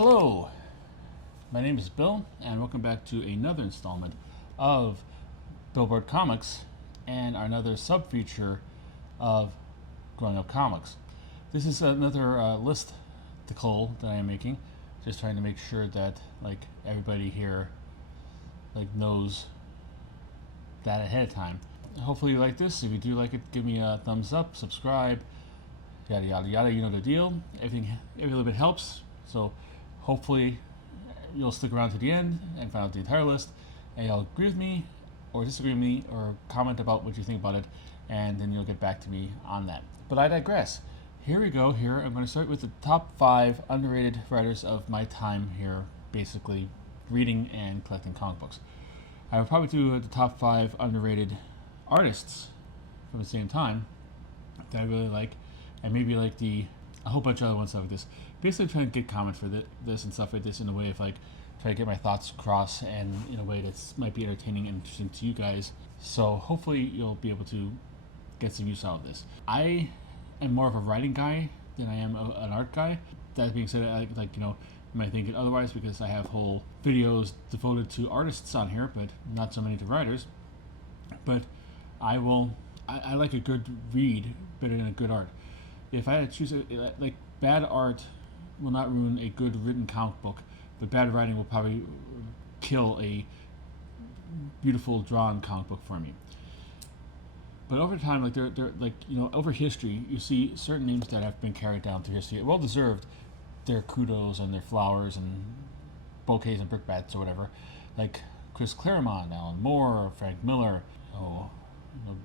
Hello, my name is Bill, and welcome back to another installment of Billboard Comics and another sub-feature of Growing Up Comics. This is another listicle that I am making, just trying to make sure that everybody here knows that ahead of time. Hopefully you like this. If you do like it, give me a thumbs up, subscribe, yada yada yada. You know the deal. Every little bit helps. So hopefully you'll stick around to the end and find out the entire list, and you'll agree with me or disagree with me or comment about what you think about it, and then you'll get back to me on that. But I digress. Here we go. Here I'm going to start with the top 5 underrated writers of my time here, basically reading and collecting comic books. I would probably do the top 5 underrated artists from the same time that I really like, and maybe a whole bunch of other ones like this. Basically trying to get comments for this and stuff like this in a way of try to get my thoughts across and in a way that might be entertaining and interesting to you guys. So hopefully you'll be able to get some use out of this. I am more of a writing guy than I am an art guy. That being said, you might think it otherwise because I have whole videos devoted to artists on here, but not so many to writers. But I like a good read better than a good art. If I had to choose, bad art will not ruin a good written comic book, but bad writing will probably kill a beautiful drawn comic book for me. But over time, over history, you see certain names that have been carried down through history, well deserved their kudos and their flowers and bouquets and brickbats or whatever, like Chris Claremont, Alan Moore, Frank Miller,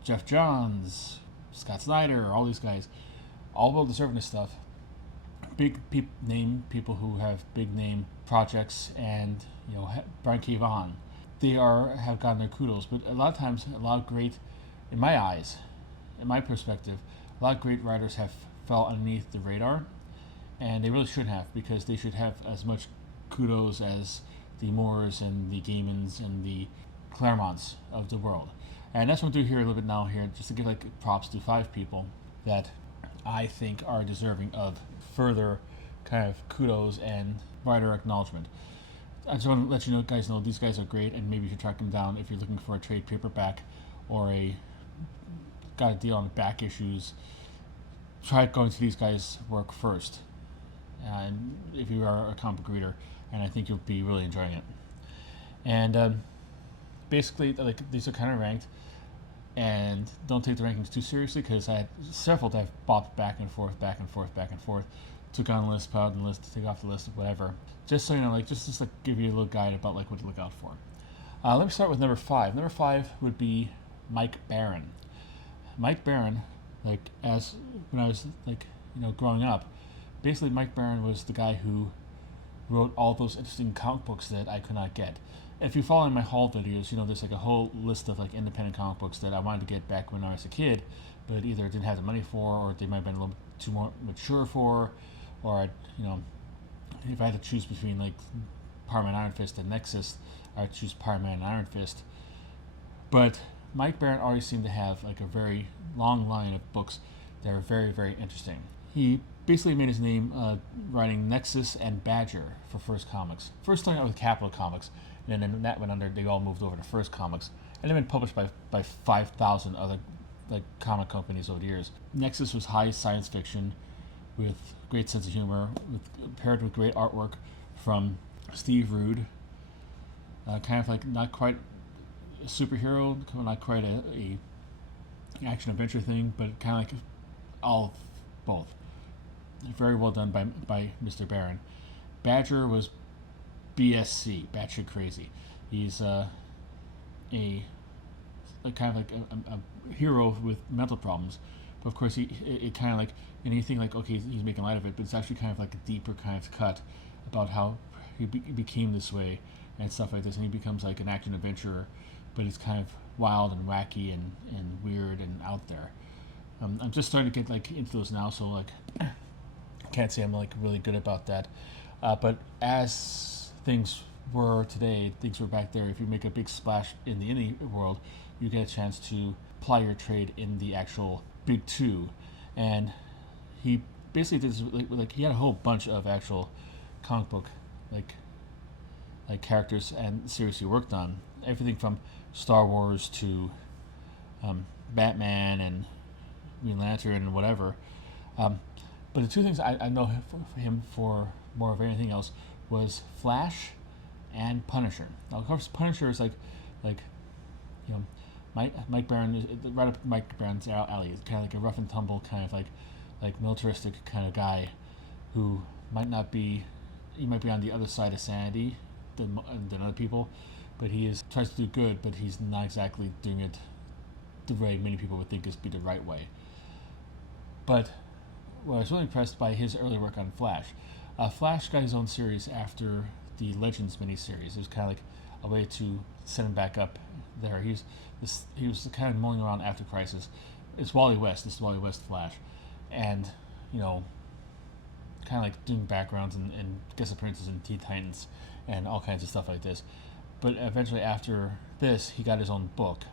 Jeff Johns, Scott Snyder, all these guys, all well deserving this stuff. Big name people who have big name projects, and Brian K. Vaughan, they have gotten their kudos. But a lot of times, a lot of great, in my eyes, in my perspective, a lot of great writers have fell underneath the radar, and they really should have, because they should have as much kudos as the Moores and the Gaimans and the Claremonts of the world. And that's what I'm doing here a little bit now here, just to give props to 5 people that I think are deserving of further kind of kudos and writer acknowledgement. I just want to let you guys know these guys are great, and maybe you should track them down if you're looking for a trade paperback or got a deal on back issues. Try going to these guys' work first, and if you are a comic book reader, and I think you'll be really enjoying it. And basically, these are kind of ranked. And don't take the rankings too seriously, because I had several that I've bopped back and forth, took on the list, put on the list, take off the list, whatever. Just so you know, just give you a little guide about what to look out for. Let me start with number 5. Number 5 would be Mike Baron. Mike Baron, when I was growing up, basically Mike Baron was the guy who wrote all those interesting comic books that I could not get. If you follow in my haul videos, there's a whole list of independent comic books that I wanted to get back when I was a kid, but either didn't have the money for, or they might have been a little too more mature for, or if I had to choose between Power Man Iron Fist and Nexus, I'd choose Power Man and Iron Fist. But Mike Baron always seemed to have a very long line of books that are very, very interesting. He basically made his name writing Nexus and Badger for First Comics. First starting out with Capital Comics, and then that went under, they all moved over to First Comics, and they've been published by 5,000 other comic companies over the years. Nexus was high science fiction with great sense of humor, paired with great artwork from Steve Rude. Kind of not quite a superhero, not quite a action adventure thing, but kind of both. Very well done by Mr. Baron. Badger was BSC, batshit crazy. He's a hero with mental problems, but of course it kind of anything okay, he's making light of it, but it's actually kind of a deeper kind of cut about how he became this way and stuff like this, and he becomes an action adventurer, but he's kind of wild and wacky and weird and out there. I'm just starting to get into those now, so can't say I'm really good about that, but as things were today, things were back there. If you make a big splash in the indie world, you get a chance to ply your trade in the actual big 2, and he basically did this, he had a whole bunch of actual comic book like characters and series he worked on. Everything from Star Wars to Batman and Green Lantern and whatever. Um, but the two things I know him for more of anything else was Flash and Punisher. Now, of course, Punisher is like you know, Mike Baron is right up Mike Baron's alley. It's kind of like a rough and tumble kind of like militaristic kind of guy who might not be. He might be on the other side of sanity than other people, but tries to do good, but he's not exactly doing it the way many people would think is be the right way. But I was really impressed by his early work on Flash. Flash got his own series after the Legends miniseries. It was kind of like a way to set him back up there. He was kind of mulling around after Crisis. It's Wally West. This is Wally West Flash, and kind of like doing backgrounds and guest appearances in Teen Titans and all kinds of stuff like this. But eventually, after this, he got his own book,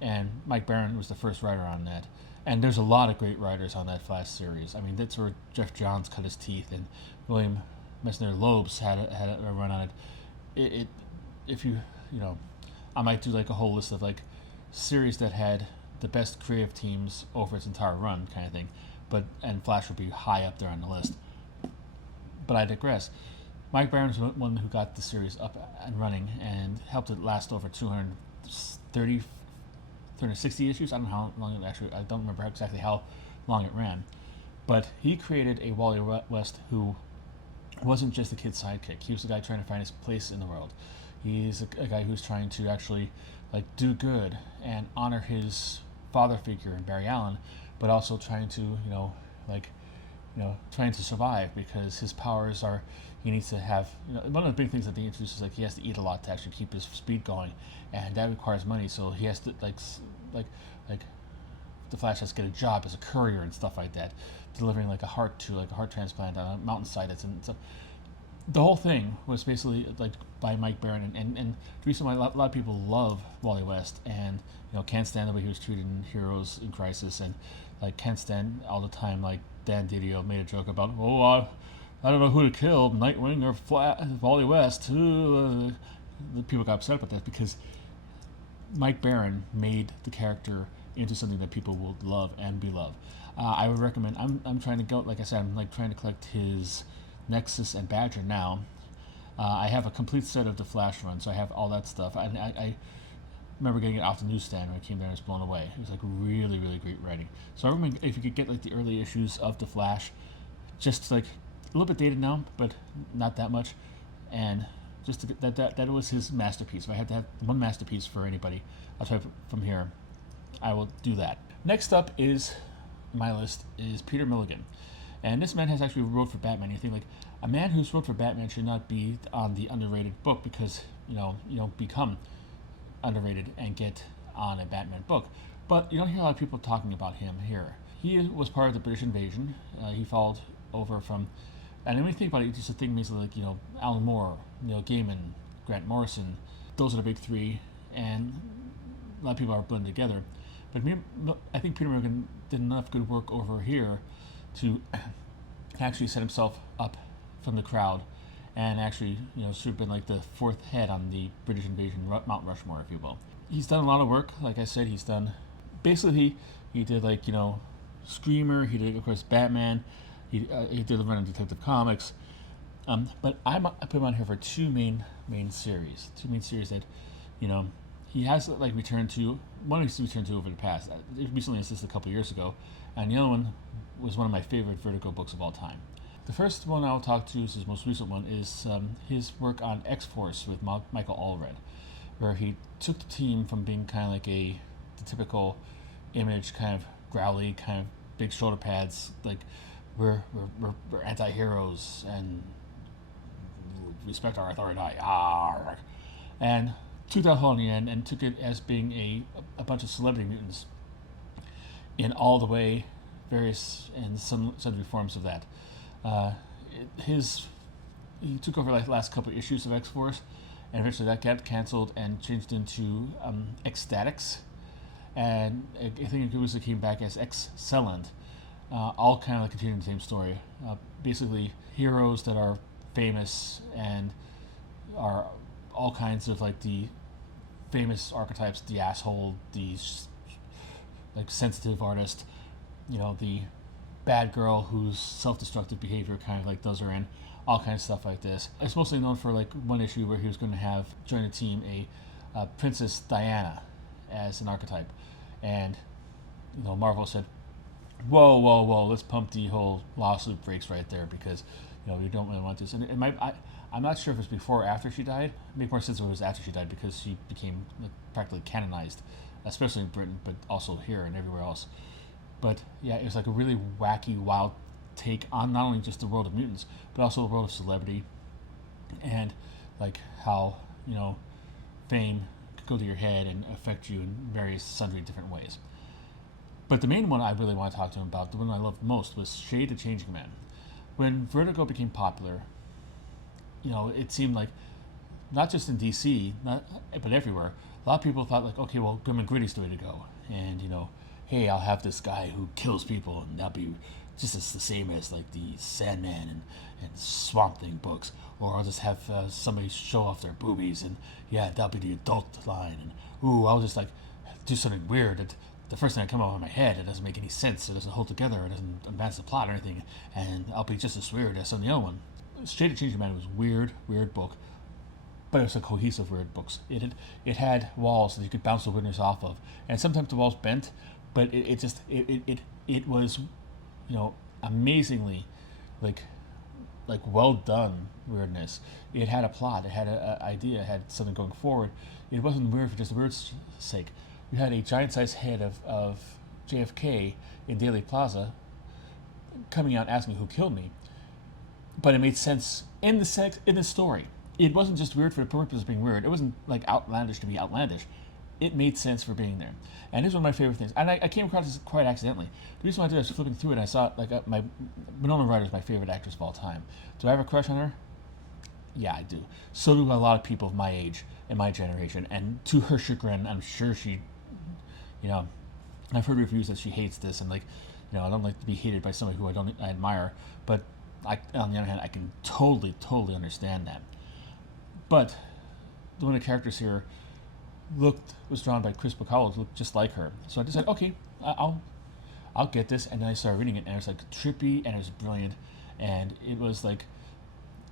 and Mike Baron was the first writer on that. And there's a lot of great writers on that Flash series. I mean, that's where Jeff Johns cut his teeth, and William Messner Loebs had a run on it. If you I might do like a whole list of like series that had the best creative teams over its entire run, kind of thing. And Flash would be high up there on the list. But I digress. Mike Baron's one who got the series up and running and helped it last over 260 issues. I don't know how long it actually. I don't remember exactly how long it ran, but he created a Wally West who wasn't just a kid's sidekick. He was the guy trying to find his place in the world. He's a guy who's trying to actually like do good and honor his father figure in Barry Allen, but also trying to trying to survive because his powers are. He needs to have one of the big things that they introduce is like he has to eat a lot to actually keep his speed going, and that requires money. So he has to like the Flash has to get a job as a courier and stuff like that, delivering like a heart transplant on a mountainside. So the whole thing was basically like by Mike Baron, and the reason why a lot of people love Wally West and can't stand the way he was treated in Heroes in Crisis, and like can't stand all the time like Dan Didio made a joke about I don't know who to kill, Nightwing or Wally West. The people got upset about that because Mike Baron made the character into something that people will love and be loved. I would recommend. I'm trying to go. Like I said, I'm like trying to collect his Nexus and Badger now. I have a complete set of the Flash run, so I have all that stuff. And I remember getting it off the newsstand when I came there and I was blown away. It was like really, really great writing. So I recommend if you could get like the early issues of the Flash, just like a little bit dated now, but not that much, and just to get that was his masterpiece. If I had to have one masterpiece for anybody, I'll try from here. I will do that. Next up is my list is Peter Milligan, and this man has actually wrote for Batman. You think like a man who's wrote for Batman should not be on the underrated book because you don't become underrated and get on a Batman book. But you don't hear a lot of people talking about him here. He was part of the British invasion. He followed over from. And when you think about it, you just think basically like Alan Moore, Neil Gaiman, Grant Morrison. Those are the big three, and a lot of people are blended together. But I think Peter Milligan did enough good work over here to actually set himself up from the crowd, and actually should have been like the fourth head on the British invasion Mount Rushmore, if you will. He's done a lot of work. Like I said, he's done basically he did like Screamer. He did of course Batman. He did the run of Detective Comics, but I put him on here for two main series that, he has like returned to. One he's returned to over the past. It recently assisted a couple of years ago, and the other one was one of my favorite Vertigo books of all time. The first one I'll talk to is his most recent one is his work on X-Force with Michael Allred, where he took the team from being kind of like the typical Image kind of growly, kind of big shoulder pads, like. We're anti-heroes and respect our authority. Arr. And took that whole in the end and took it as being a bunch of celebrity mutants in all the way various and sundry forms of that. He took over like the last couple of issues of X-Force, and eventually that got canceled and changed into X-Statix, and I think it was it came back as X-Cellent. All kind of like continuing the same story. Basically, heroes that are famous and are all kinds of like the famous archetypes, the asshole, the like sensitive artist, the bad girl whose self-destructive behavior kind of like does her in, all kinds of stuff like this. It's mostly known for like one issue where he was going to have join the team a Princess Diana as an archetype, and Marvel said, whoa, let's pump the whole lawsuit brakes right there because we don't really want this. And it might I'm not sure if it was before or after she died. It makes more sense if it was after she died because she became practically canonized, especially in Britain, but also here and everywhere else. But yeah, it was like a really wacky, wild take on not only just the world of mutants, but also the world of celebrity, and like how fame could go to your head and affect you in various sundry different ways. But the main one I really want to talk to him about, the one I loved most, was Shade the Changing Man. When Vertigo became popular, it seemed like not just in DC, but everywhere, a lot of people thought like, okay, well, Grim and Gritty's the way to go, and hey, I'll have this guy who kills people, and that'll be just as the same as like the Sandman and Swamp Thing books, or I'll just have somebody show off their boobies, and yeah, that'll be the adult line, and ooh, I'll just like do something weird that the first thing that comes out of my head, it doesn't make any sense, it doesn't hold together, it doesn't advance the plot or anything, and I'll be just as weird as some of the other one. Shade of Changing Man was weird book, but it was a cohesive weird book. It had walls that you could bounce the weirdness off of, and sometimes the walls bent, but it was amazingly like well done weirdness. It had a plot, it had an idea, it had something going forward. It wasn't weird for just the weird's sake. You had a giant-sized head of JFK in Daily Plaza coming out asking who killed me, but it made sense in the story. It wasn't just weird for the purpose of being weird. It wasn't like outlandish to be outlandish. It made sense for being there. And this is one of my favorite things. And I came across this quite accidentally. The reason why I did it, I was flipping through it and I saw like my Winona Ryder is my favorite actress of all time. Do I have a crush on her? Yeah, I do. So do a lot of people of my age and my generation. And to her chagrin, I'm sure she, I've heard reviews that she hates this and like, I don't like to be hated by somebody who I admire. But on the other hand, I can totally understand that. But one of the characters here was drawn by Chris Bacall, looked just like her. So I decided, okay, I'll get this, and then I started reading it, and it was like trippy, and it was brilliant, and it was like,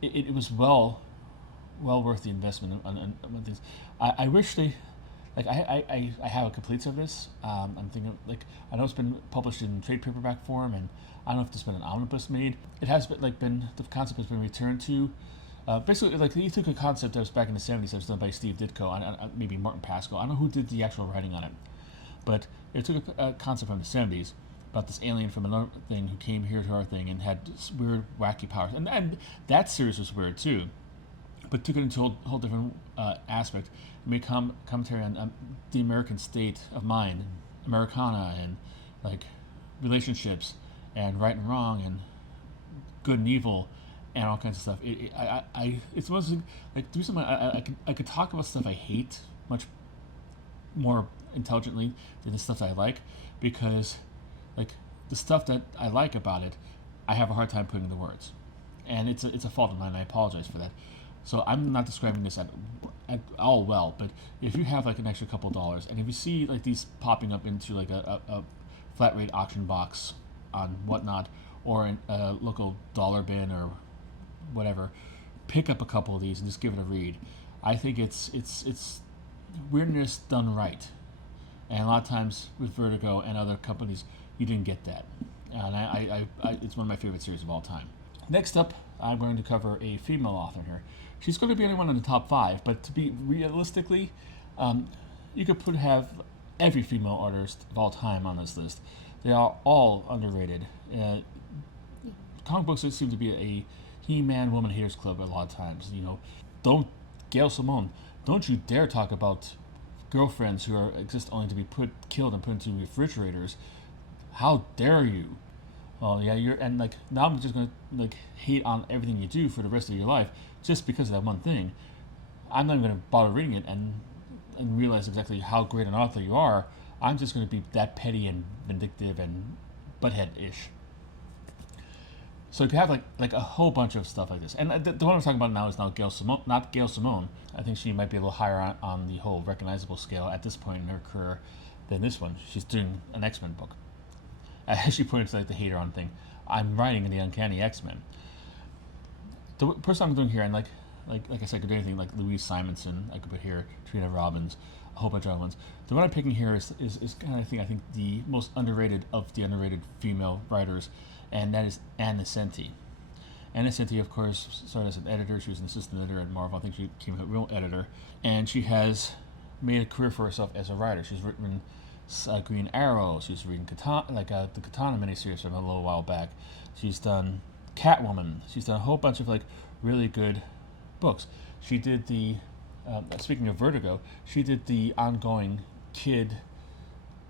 it was well worth the investment on things. I wish they, like I have a complete of this. I'm thinking like I know it's been published in trade paperback form, and I don't know if there's been an omnibus made. It has been the concept has been returned to. Basically, like he took a concept that was back in the 70s that was done by Steve Ditko and maybe Martin Pascal. I don't know who did the actual writing on it, but it took a concept from the 70s about this alien from another thing who came here to our thing and had this weird, wacky powers. And that series was weird too, but took it into a whole different aspect. It made commentary on the American state of mind, Americana, and like relationships, and right and wrong, and good and evil, and all kinds of stuff. It's one of those things, like the reason why I could talk about stuff I hate much more intelligently than the stuff that I like, because like the stuff that I like about it, I have a hard time putting into words, and it's a fault of mine. And I apologize for that. So I'm not describing this at all well, but if you have like an extra couple dollars, and if you see like these popping up into like a flat rate auction box on Whatnot, or in a local dollar bin or whatever, pick up a couple of these and just give it a read. I think it's weirdness done right, and a lot of times with Vertigo and other companies, you didn't get that. And I it's one of my favorite series of all time. Next up, I'm going to cover a female author here. She's going to be anyone in the top 5, but to be realistically, you could have every female artist of all time on this list. They are all underrated. Comic books seem to be a He-Man woman haters club a lot of times. Gail Simone, don't you dare talk about girlfriends who exist only to be killed and put into refrigerators. How dare you? Well, yeah, now I'm just gonna hate on everything you do for the rest of your life just because of that one thing. I'm not even gonna bother reading it and realize exactly how great an author you are. I'm just gonna be that petty and vindictive and butthead-ish. So you have like a whole bunch of stuff like this, and the one I'm talking about now is now Gail Simone, not Gail Simone. I think she might be a little higher on the whole recognizable scale at this point in her career than this one. She's doing an X-Men book. As she pointed to like the hater on thing, I'm writing in the Uncanny X-Men. The person I'm doing here, and like I said, could do anything like Louise Simonson. I could put here Trina Robbins, a whole bunch of other ones. The one I'm picking here is kind of I think the most underrated of the underrated female writers, and that is Ann Nocenti. Ann Nocenti, of course, started as an editor. She was an assistant editor at Marvel. I think she became a real editor, and she has made a career for herself as a writer. She's written Green Arrow. She's reading Katana, the Katana miniseries from a little while back. She's done Catwoman. She's done a whole bunch of like really good books. She did the speaking of Vertigo, she did the ongoing Kid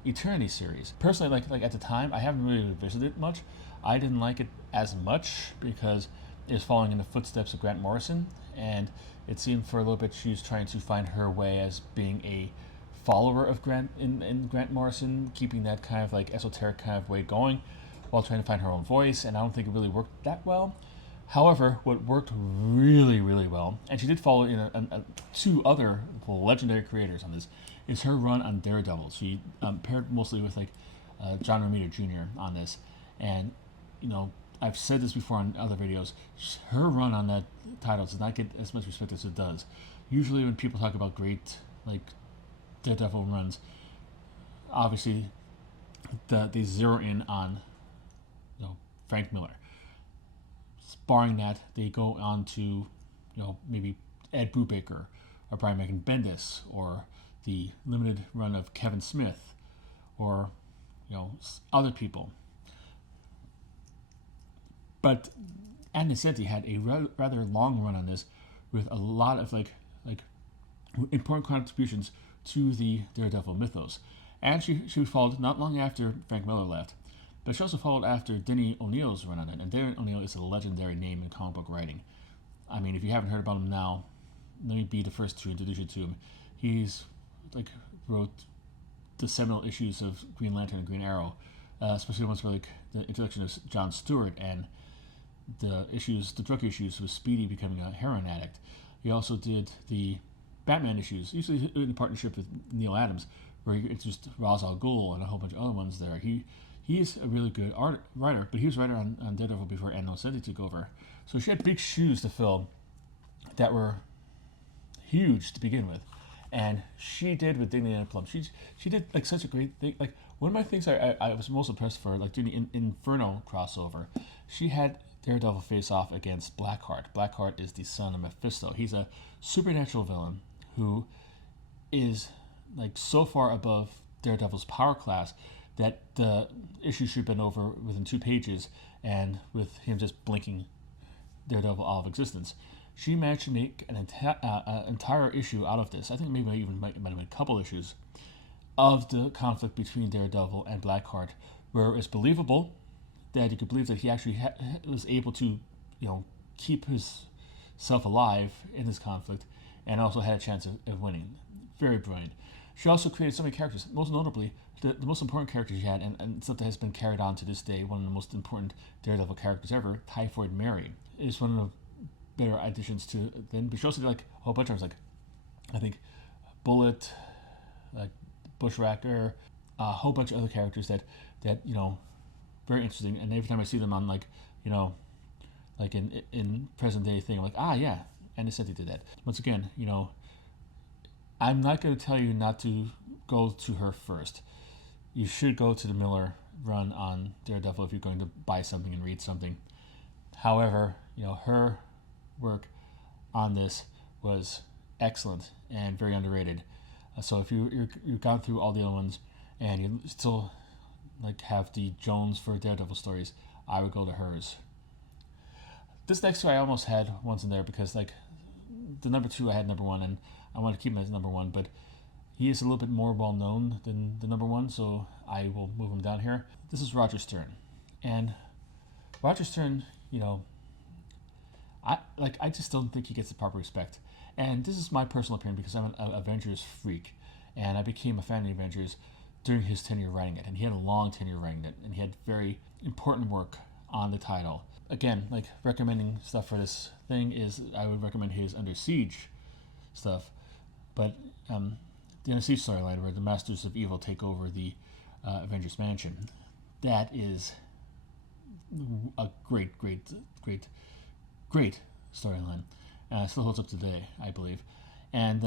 Eternity series. Personally, like at the time, I haven't really revisited it much. I didn't like it as much because it was following in the footsteps of Grant Morrison, and it seemed for a little bit she was trying to find her way as being a follower of Grant in Grant Morrison, keeping that kind of like esoteric kind of way going, while trying to find her own voice. And I don't think it really worked that well. However, what worked really, really well, and she did follow in two other legendary creators on this, is her run on Daredevil. She paired mostly with like John Romita Jr. on this, and I've said this before on other videos. Her run on that title does not get as much respect as it does. Usually, when people talk about great like Daredevil runs, obviously they zero in on Frank Miller. Barring that, they go on to maybe Ed Brubaker or Brian Michael Bendis, or the limited run of Kevin Smith, or other people. But Ann Nocenti had a rather long run on this, with a lot of like important contributions to the Daredevil mythos. And she followed not long after Frank Miller left, but she also followed after Denny O'Neil's run on it. And Denny O'Neil is a legendary name in comic book writing. I mean, if you haven't heard about him now, let me be the first to introduce you to him. He's wrote the seminal issues of Green Lantern and Green Arrow, especially the ones for the introduction of John Stewart and the drug issues with Speedy becoming a heroin addict. He also did the Batman issues, usually in partnership with Neil Adams, where he introduced Ra's al Ghul and a whole bunch of other ones there. He is a really good writer, but he was writer on Daredevil before Ann Nocenti took over. So she had big shoes to fill that were huge to begin with. And she did with Dignity and Aplomb. She did such a great thing. Like, one of my things I was most impressed for, like doing the Inferno crossover, she had Daredevil face off against Blackheart. Blackheart is the son of Mephisto. He's a supernatural villain who is so far above Daredevil's power class that the issue should have been over within 2 pages, and with him just blinking Daredevil out of existence. She managed to make an entire issue out of this. I think maybe even might have been a couple issues of the conflict between Daredevil and Blackheart, where it's believable that you could believe that he actually was able to, keep himself alive in this conflict, and also had a chance of winning. Very brilliant. She also created so many characters, most notably the most important character she had, and stuff that has been carried on to this day. One of the most important Daredevil characters ever, Typhoid Mary, is one of the better additions to them. But she also did a whole bunch of others, I think Bullet, Bushwhacker, a whole bunch of other characters that very interesting. And every time I see them on in present day thing, I'm like, yeah, Ann Nocenti did that. Once again, I'm not going to tell you not to go to her first. You should go to the Miller run on Daredevil if you're going to buy something and read something. However, her work on this was excellent and very underrated. So if you've gone through all the other ones and you still have the Jones for Daredevil stories, I would go to hers. This next two I almost had ones in there because the number 2 I had number 1, and I want to keep him as number 1, but he is a little bit more well known than the number 1, so I will move him down here. This is Roger Stern, and Roger Stern, I just don't think he gets the proper respect. And this is my personal opinion because I'm an Avengers freak, and I became a fan of the Avengers during his tenure writing it. And he had a long tenure writing it, and he had very important work on the title. again, like recommending stuff for this thing is I would recommend his Under Siege stuff, but the Under Siege storyline where the Masters of Evil take over the Avengers Mansion, that is a great storyline. It still holds up today, I believe, and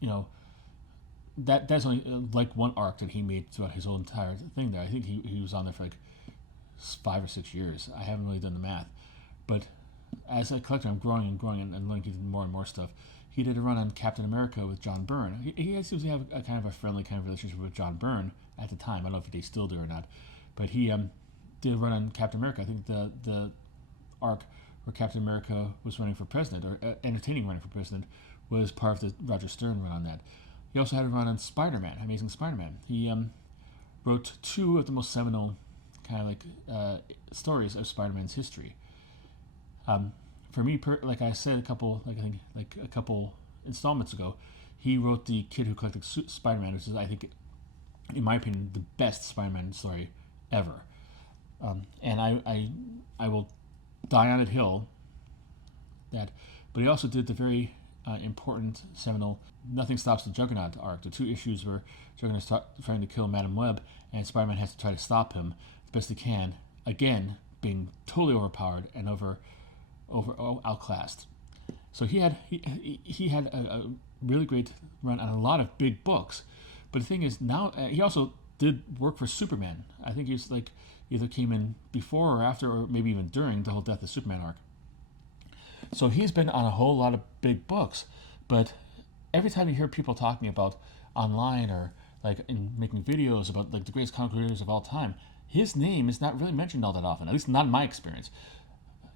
you know that's only like one arc that he made throughout his whole entire thing there. I think he was on there for like 5 or 6 years. I haven't really done the math, but as a collector, I'm growing and learning to do more and more stuff. He did a run on Captain America with John Byrne. He seems to have a kind of a friendly kind of relationship with John Byrne at the time. I don't know if they still do or not, but he did a run on Captain America. I think the arc where Captain America was running for president, or entertaining running for president, was part of the Roger Stern run on that. He also had a run on Spider-Man, Amazing Spider-Man. He wrote 2 of the most seminal kind of like stories of Spider-Man's history. For me, like I said a couple installments ago, he wrote The Kid Who Collected Spider-Man, which is, I think, in my opinion, the best Spider-Man story ever. And I will die on that hill. But he also did the very important seminal Nothing Stops the Juggernaut arc, the 2 issues where Juggernaut's trying to kill Madam Web, and Spider-Man has to try to stop him the best he can, again being totally overpowered and outclassed. So he had a really great run on a lot of big books. But the thing is, now he also did work for Superman. I think he's like either came in before or after, or maybe even during the whole Death of Superman arc. So he's been on a whole lot of big books. But every time you hear people talking about online or like in making videos about like the greatest comic creators of all time, his name is not really mentioned all that often. At least not in my experience.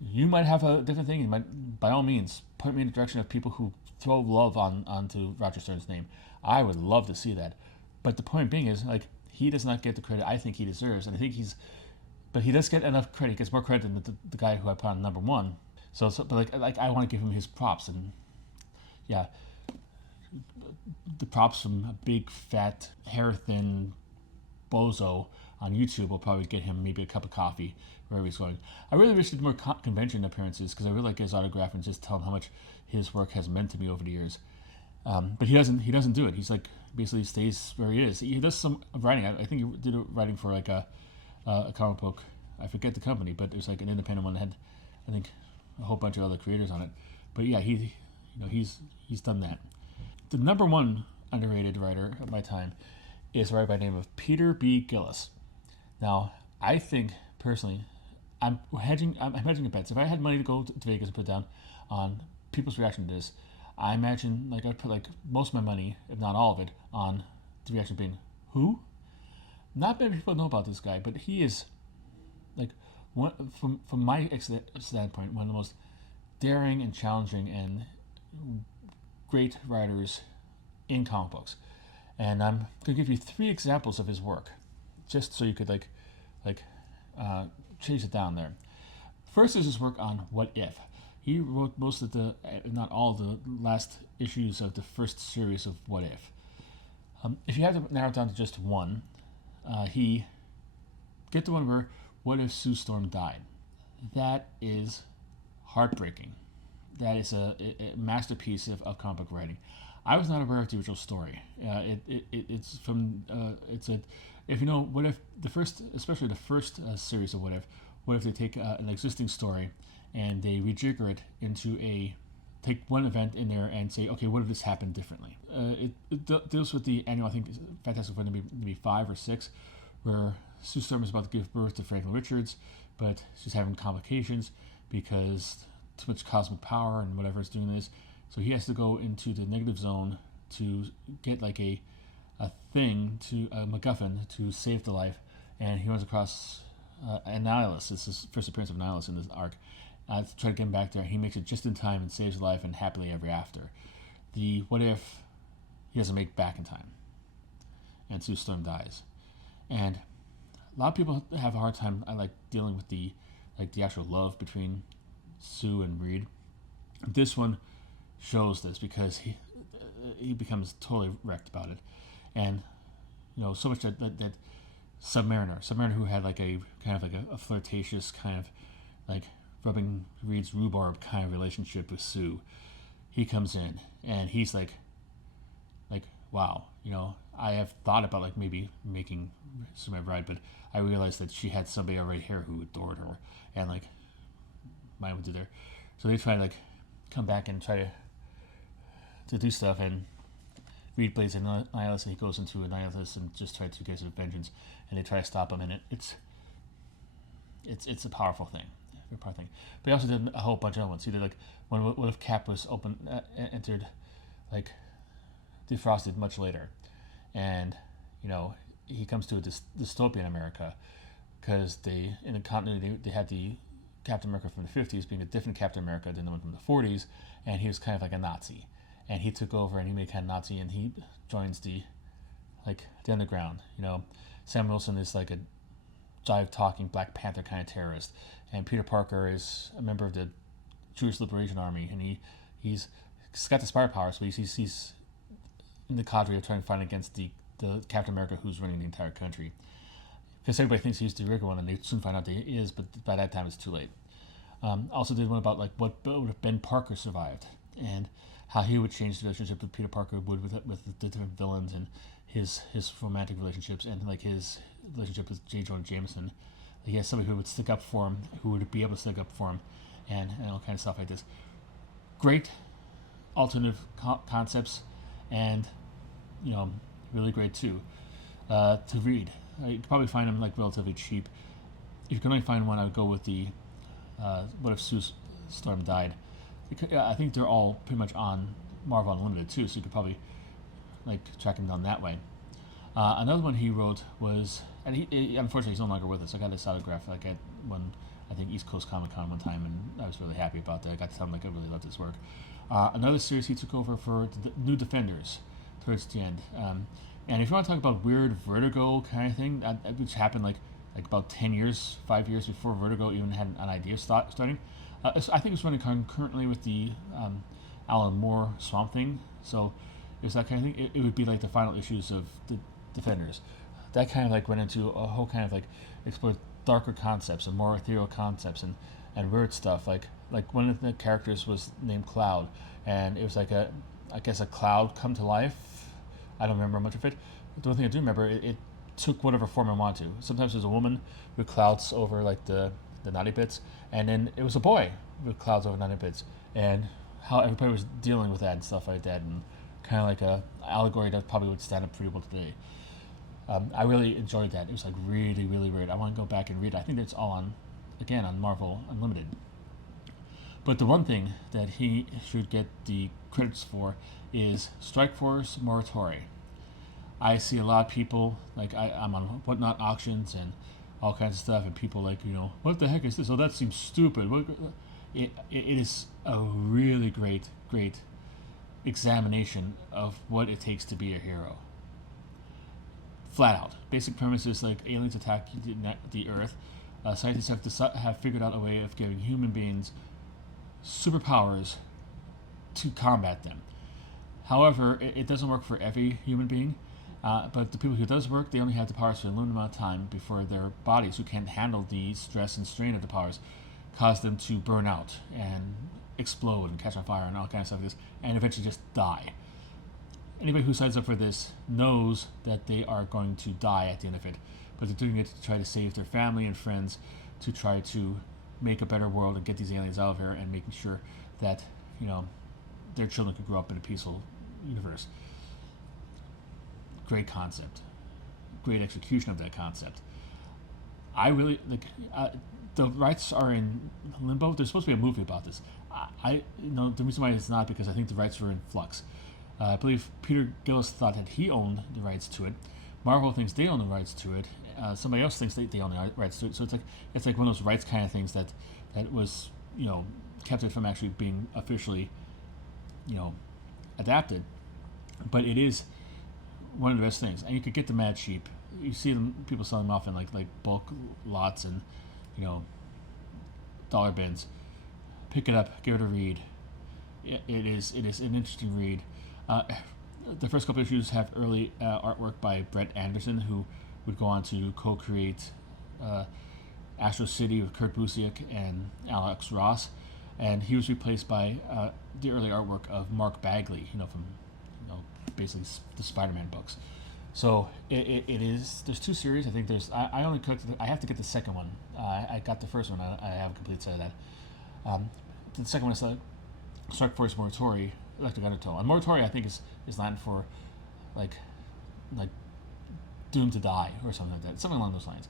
You might have a different thing. You might, by all means, point me in the direction of people who throw love onto Roger Stern's name. I would love to see that. But the point being is, like, he does not get the credit I think he deserves, and I think but he does get enough credit. He gets more credit than the guy who I put on number 1. But like I want to give him his props, and yeah, the props from a big fat hair thin bozo on YouTube will probably get him maybe a cup of coffee wherever he's going. I really wish he did more convention appearances because I really like his autograph and just tell him how much his work has meant to me over the years. But he doesn't do it. He's like basically stays where he is. He does some writing. I think he did writing for like a comic book. I forget the company, but it was like an independent one that had, I think, a whole bunch of other creators on it. But yeah, he's done that. The number 1 underrated writer of my time is a writer by the name of Peter B. Gillis. Now, I think personally, I'm hedging a bet. So if I had money to go to Vegas and put down on people's reaction to this, I imagine like I'd put like most of my money, if not all of it, on the reaction being, who? Not many people know about this guy, but he is like from my standpoint, one of the most daring and challenging and great writers in comic books. And I'm going to give you 3 examples of his work, just so you could chase it down there. First is his work on What If. He wrote most of the, not all the last issues of the first series of What If. If you had to narrow it down to just one, he get the one where What If Sue Storm died. That is heartbreaking. That is a masterpiece of comic book writing. I was not aware of the original story. It's from if you know What If especially the first series of What If they take an existing story and they rejigger it into take one event in there and say, okay, what if this happened differently? It deals with the annual, I think, Fantastic Four maybe 5 or 6, where Sue Storm is about to give birth to Franklin Richards, but she's having complications because too much cosmic power and whatever is doing this. So he has to go into the negative zone to get like a MacGuffin to save the life, and he runs across Annihilus. It's his first appearance of Annihilus in this arc. To try to get him back there, he makes it just in time and saves his life, and happily ever after. The What If he doesn't make back in time, and Sue Storm dies, and a lot of people have a hard time dealing with the actual love between Sue and Reed. This one shows this because he becomes totally wrecked about it, and so much that Submariner who had like a kind of like a flirtatious kind of like rubbing Reed's rhubarb kind of relationship with Sue. He comes in and he's like wow, I have thought about like maybe making Sue my bride, but I realized that she had somebody already here who adored her, and like mine would do there. So they try to like come back and try to do stuff, and Reed plays a nihilist, and he goes into a nihilist and just tries to get his vengeance, and they try to stop him, and it's a powerful thing, very powerful thing. But he also did a whole bunch of other ones. He did like what if Cap was entered, like defrosted much later, and he comes to a dystopian America, because in the continuity they had the Captain America from the 50s being a different Captain America than the one from the 40s, and he was kind of like a Nazi, and he took over and he made kind of Nazi, and he joins the underground. Sam Wilson is like a jive talking Black Panther kind of terrorist, and Peter Parker is a member of the Jewish Liberation Army, and he's got the spire power, so he's in the cadre of trying to fight against the Captain America who's running the entire country. Because everybody thinks he's the original one, and they soon find out that he is, but by that time it's too late. Also did one about like what if Ben Parker survived, and how he would change the relationship with Peter Parker would with the different villains, and his romantic relationships, and like his relationship with J. Jonah Jameson. He has somebody who would stick up for him, who would be able to stick up for him, and all kind of stuff like this. Great alternative concepts, and really great too to read. You could probably find them like relatively cheap. If you can only find one, I would go with the What If Sue Storm Died. I think they're all pretty much on Marvel Unlimited too, so you could probably like track him down that way. Another one he wrote was, and unfortunately he's no longer with us. I got this autograph like at one, I think East Coast Comic Con one time, and I was really happy about that. I got to tell him like I really loved his work. Another series he took over for the New Defenders towards the end. And if you want to talk about weird Vertigo kind of thing, which happened like about 5 years before Vertigo even had an idea of starting, I think it was running concurrently with the Alan Moore Swamp Thing. So it was that kind of thing. It would be like the final issues of the Defenders. That kind of like went into a whole kind of like explored darker concepts and more ethereal concepts and weird stuff. Like one of the characters was named Cloud, and it was like a cloud come to life. I don't remember much of it. The one thing I do remember, it took whatever form I wanted to. Sometimes it was a woman with clouds over like the naughty bits, and then it was a boy with clouds over naughty bits, and how everybody was dealing with that and stuff like that, and kind of like a allegory that probably would stand up pretty well today. I really enjoyed that. It was like really, really weird. I want to go back and read it. I think it's all on Marvel Unlimited. But the one thing that he should get the credits for is Strikeforce Morituri. I see a lot of people, like I'm on Whatnot auctions and all kinds of stuff, and people like, what the heck is this? Oh, that seems stupid. It is a really great examination of what it takes to be a hero. Flat out. Basic premise is like aliens attack the Earth. Scientists have figured out a way of giving human beings superpowers to combat them. However, it doesn't work for every human being, but the people who it does work, they only have the powers for a limited amount of time before their bodies, who can't handle the stress and strain of the powers, cause them to burn out and explode and catch on fire and all kinds of stuff like this, and eventually just die. Anybody who signs up for this knows that they are going to die at the end of it, but they're doing it to try to save their family and friends, to try to make a better world and get these aliens out of here, and making sure that their children could grow up in a peaceful universe. Great concept, great execution of that concept. I really like. The rights are in limbo. There's supposed to be a movie about this. The reason why it's not, because I think the rights are in flux. I believe Peter Gillis thought that he owned the rights to it. Marvel thinks they own the rights to it. Somebody else thinks they own the rights to it. So it's like one of those rights kind of things that was kept it from actually being officially adapted. But it is one of the best things, and you could get them mad cheap. You see them, people selling them off in like bulk lots and dollar bins. Pick it up, give it a read. It is an interesting read. The first couple issues have early artwork by Brett Anderson, who would go on to co-create Astro City with Kurt Busiek and Alex Ross, and he was replaced by the early artwork of Mark Bagley, from basically the Spider-Man books. So it is. There's 2 series. I think there's. I only collected. I have to get the second one. I got the first one. I have a complete set of that. The second one is Stark Force Morituri, Electric Undertow. And Morituri, I think, is Latin for like doomed to die or something like that. Something along those lines.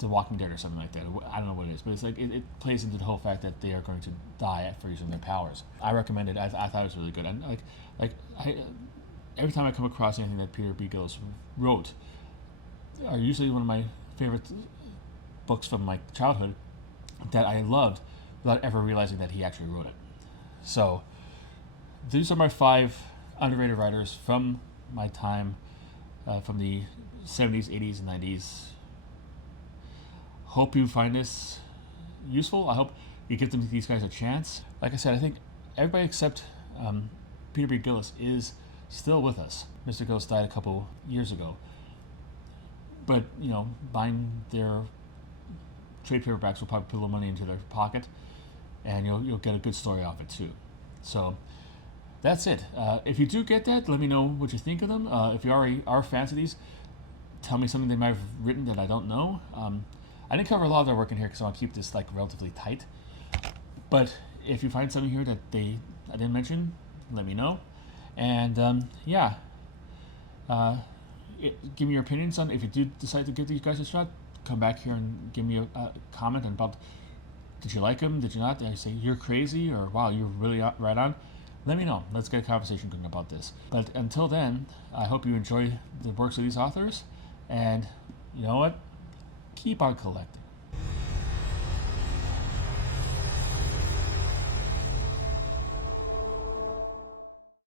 The Walking Dead or something like that. I don't know what it is, but it's like it plays into the whole fact that they are going to die for using their powers. I recommend it. I thought it was really good. And every time I come across anything that Peter B. Gillis wrote, are usually one of my favorite books from my childhood that I loved without ever realizing that he actually wrote it. So these are my 5 underrated writers from my time, from the 70s, 80s, and 90s. Hope you find this useful. I hope you give these guys a chance. Like I said, I think everybody except Peter B. Gillis is still with us. Mr. Gillis died a couple years ago. But, buying their trade paperbacks will probably put a little money into their pocket, and you'll get a good story off it too. So that's it. If you do get that, let me know what you think of them. If you already are fans of these, tell me something they might have written that I don't know. I didn't cover a lot of their work in here because I want to keep this relatively tight. But if you find something here that I didn't mention, let me know. And give me your opinions on if you do decide to give these guys a shot. Come back here and give me a comment about, did you like them? Did you not? Did I say you're crazy, or wow, you're really right on? Let me know. Let's get a conversation going about this. But until then, I hope you enjoy the works of these authors, and you know what? Keep on collecting.